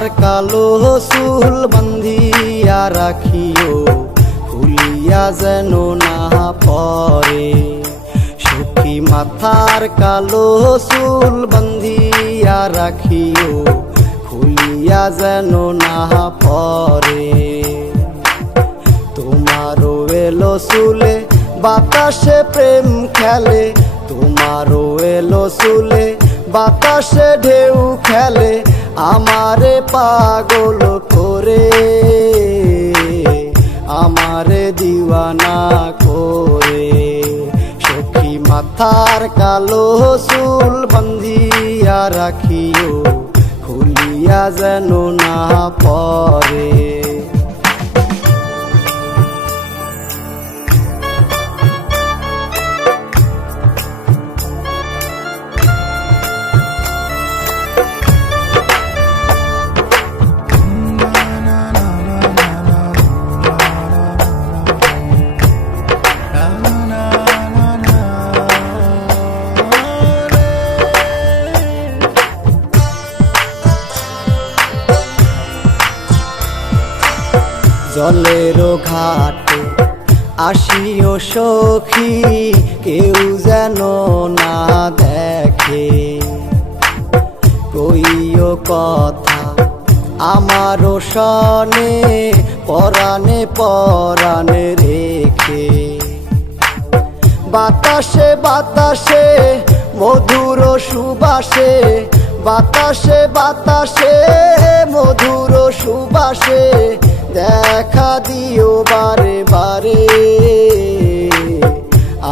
মাথার কালো চুল বান্ধিয়া রাখিও, খুলিয়া যেন না পরে। সখী মাথার কালো চুল বান্ধিয়া রাখিও, খুলিয়া যেন না পরে। তোমারও এলো চুলে বাতাসে প্রেম খেলে, তোমারও এলো চুলে বাতাসে ঢেউ খেলে, আমারে পাগল করে, আমারে দিওয়ানা করে। সখী মাথার কালো চুল বান্ধিয়া রাখিও, খুলিয়া যেন না পরে। জলেরও ঘাটে আসিও সখী, কেউ যেন না দেখে। কইও কথা আমারও সনে, পরাণে পরাণে রেখে। বাতাসে বাতাসে মধুর সুবাসে, বাতাসে বাতাসে মধুর সুবাসে, দেখা দিও বারে বারে,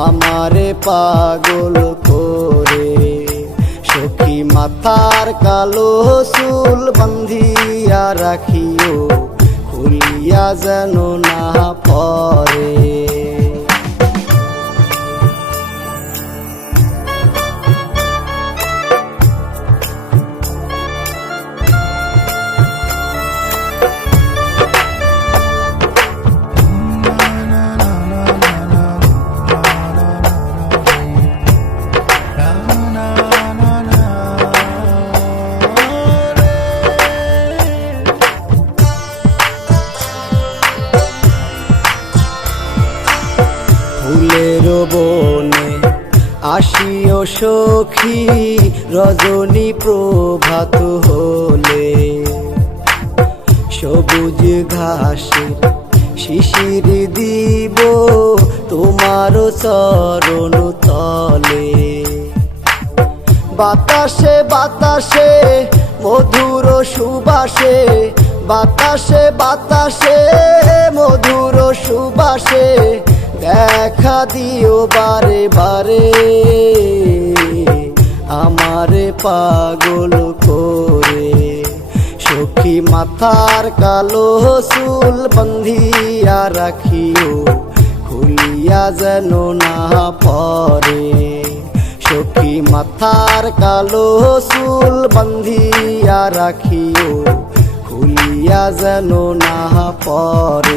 আমারে পাগল করে। সখী মাথার কালো চুল বান্ধিয়া রাখিও, খুলিয়া যেন না পরে। ফুলের বনে আসিও সখী, রজনী প্রভাত হলে। সবুজ ঘাসের শিশির দিব তোমার চরণ তলে। বাতাসে বাতাসে মধুর সুবাসে, বাতাসে বাতাসে মধুর সুবাসে, দেখা দিও বারে বারে, আমারে পাগল করে। সখী মাথার কালো চুল বান্ধিয়া রাখিও, খুলিয়া যেন না পরে। সখী মাথার কালো চুল বান্ধিয়া রাখিও, খুলিয়া যেন না পরে।